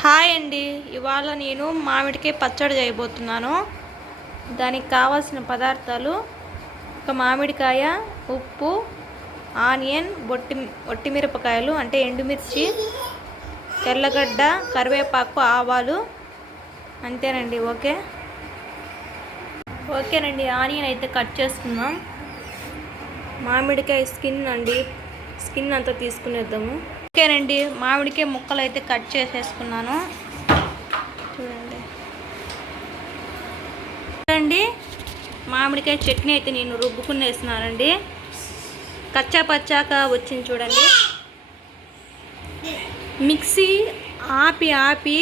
Hi అండి, ఇవాళ నేను మామిడికాయ పచ్చడి చేయబోతున్నాను. దానికి కావాల్సిన పదార్థాలు: ఒక మామిడికాయ, ఉప్పు, ఆనియన్, ఒట్టిమిరపకాయలు అంటే ఎండుమిర్చి, తెల్లగడ్డ, కరివేపాకు, ఆవాలు. అంతేనండి. ఓకేనండి. ఆనియన్ అయితే కట్ చేసుకుందాం. మామిడికాయ స్కిన్ అంతా తీసుకునేద్దాము. ఓకేనండి, మామిడికాయ ముక్కలు అయితే కట్ చేసేసుకున్నాను. చూడండి, మామిడికాయ చట్నీ అయితే నేను రుబ్బుకుని వేస్తున్నానండి. కచ్చా పచ్చాక వచ్చింది చూడండి. మిక్సీ ఆపి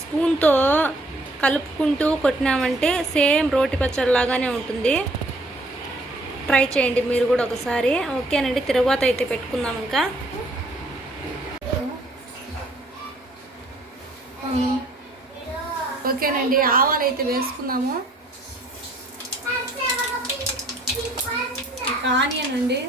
స్పూన్తో కలుపుకుంటూ కొట్టినామంటే సేమ్ రోటి పచ్చడి లాగానే ఉంటుంది. ట్రై చేయండి మీరు కూడా ఒకసారి. ఓకేనండి, తిరువాత అయితే పెట్టుకుందాం. ఇంకా ఓకేనండి, ఆవాలు అయితే వేసుకుందాము. ఆనియన్ అండి,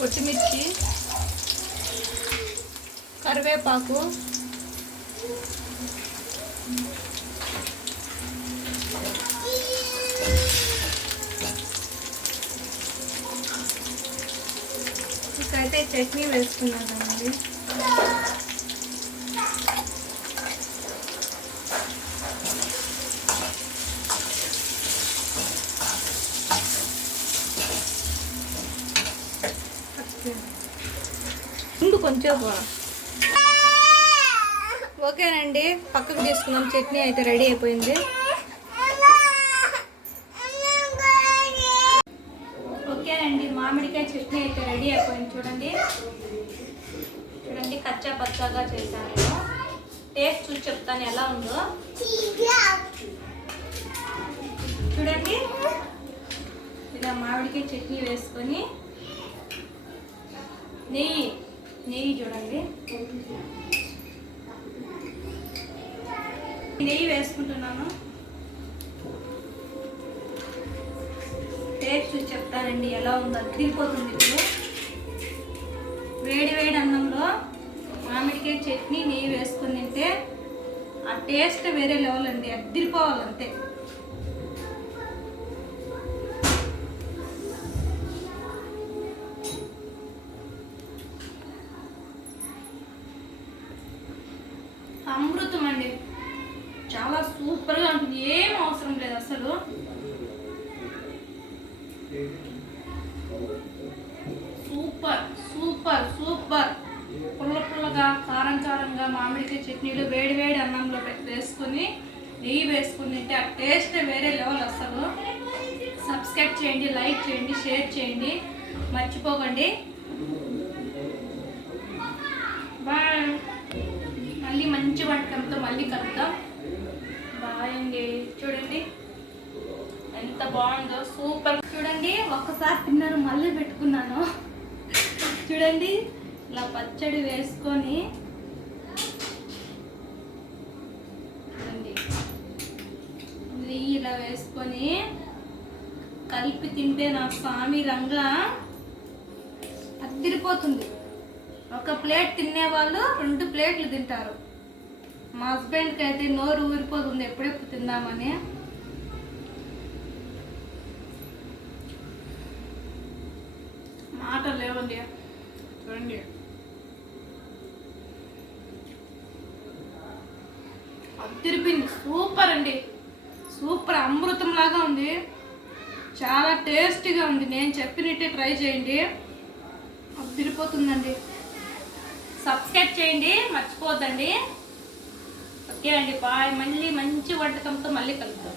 పచ్చిమిర్చి, కరివేపాకు, ఇక్కడైతే చట్నీ వేసుకున్నానండి. కొంచెం ఓకేనండి, పక్కకు తీసుకుందాం. చట్నీ అయితే రెడీ అయిపోయింది. ఓకేనండి, మామిడికాయ చట్నీ అయితే రెడీ అయిపోయింది. చూడండి, కచ్చా పచ్చాగా చేశాను. టేస్ట్ చూసి చెప్తాను ఎలా ఉందో. చూడండి, ఇలా మామిడికాయ చట్నీ వేసుకొని నెయ్యి చూడండి, నెయ్యి వేసుకుంటున్నాను. టేస్ట్ చూసి చెప్తానండి ఎలా ఉందో. అదిరిపోతుంది. ఇప్పుడు వేడి అన్నంలో మామిడికాయ చట్నీ నెయ్యి వేసుకుని తింటే ఆ టేస్ట్ వేరే లెవెల్ అండి. అదిరిపోవాలంతే. అమృతం అండి, చాలా సూపర్గా ఉంటుంది. ఏం అవసరం లేదు అసలు. Super super super. పుల్లగా కారంగా మామిడికాయ చట్నీలు వేడి అన్నంలో వేసుకొని నెయ్యి వేసుకుని తింటే ఆ టేస్ట్ వేరే లెవెల్ అసలు. సబ్స్క్రైబ్ చేయండి, లైక్ చేయండి, షేర్ చేయండి, మర్చిపోకండి. బాయ్. మళ్ళీ మంచి వంటకంతో మళ్ళీ కలుద్దాం. బాయ్ అండి. చూడండి ఎంత బాగుందో, సూపర్. చూడండి, ఒక్కసారి తిన్నాను, మళ్ళీ పెట్టుకున్నాను. చూడండి, ఇలా పచ్చడి వేసుకొని చూడండి, నెయ్యి ఇలా వేసుకొని కలిపి తింటే నా స్వామి రంగా అదిరిపోతుంది. ఒక ప్లేట్ తినేవాళ్ళు 2 ప్లేట్లు తింటారు. మా హస్బెండ్కి అయితే నోరు ఊరిపోతుంది ఎప్పుడెప్పుడు తిందామని. మాట లేవండి. చూడండి, అదిరిపోయింది. సూపర్ అండి, సూపర్. అమృతం లాగా ఉంది. చాలా టేస్టీగా ఉంది. నేను చెప్పినట్టే ట్రై చేయండి, అదిరిపోతుందండి. సబ్స్క్రైబ్ చేయండి, మర్చిపోద్దండి. ఓకే అండి, బాయ్. మళ్ళీ మంచి వంటకంతో మళ్ళీ కలుద్దాం.